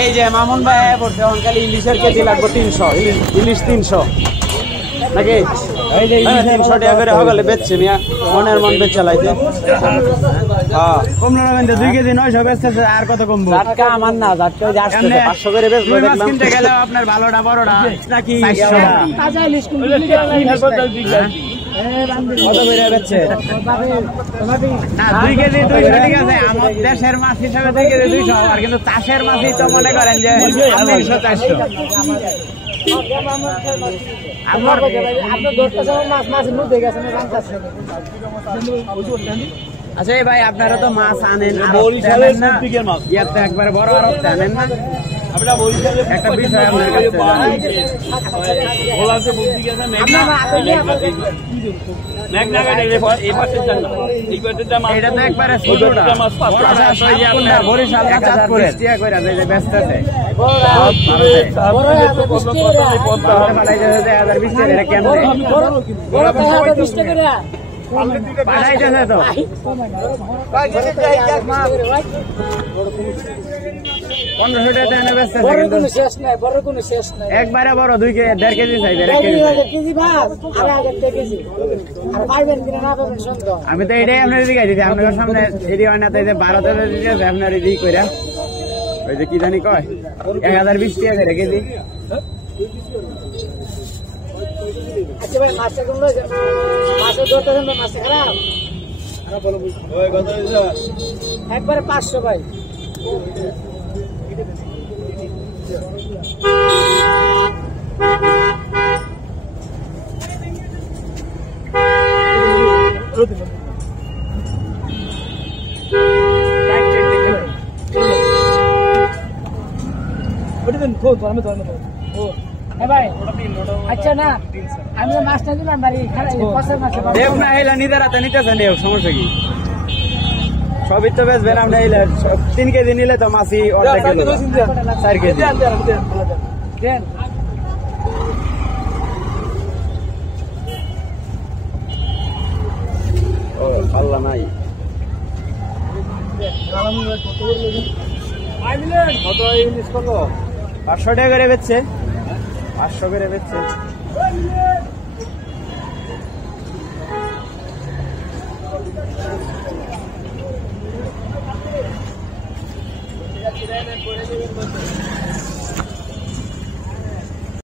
এই যে মামুন ভাই পড়ছে খালি ইলিশের কেজি লাগবে 300, ইলিশ 300 নাকি? এই যে 300 টাকা করে হগলে বেচছে মিয়া, মনের মন বেচে লাইতে। হ্যাঁ কমলো না বেন্দে 2 কেজি 900 বেচতেছে, আর কত কমবো? জাটকা আমার না, জাটকা ওই যে 500 করে বেচবো দেখলাম। কিনতে গেলে আপনার ভালোটা বড়টা নাকি 400 তাজা ইলিশ কোন দিকে কত বেড়ে যাচ্ছে না? 2 কেজি 200 ঠিক আছে, আমার দেশের মাছ হিসাবে 2 কেজি 200, আর কিন্তু চাষের মাছই তো মনে করেন যে 300 400। আচ্ছা ভাই আপনারা তো মাছ আনেন, একবার বড় আরব আনেন না? একটা বিষয় আপনার কাছে একবারে বড় 2.5 কেজি চাইবে। আমি তো এটাই আপনার দিকে দিচ্ছি, আপনার সামনে এটি হয় না তো 12 দিচ্ছে আপনার এদি করে ওই যে কি জানি কয় 1020 টাকা করে কেজি। একবারে 500 ভাই। আচ্ছা না আমি মাছটা দিলাম বাড়ি সমস্যা কি? সবই তো বেচবেন আপনি। 3 কেজি নিলে তো মাছি 4 কেজি। ও পাল্লা নাই। কত ইলিশ কত? 500 টাকা করে বেচছে, 500 করে বেচছে।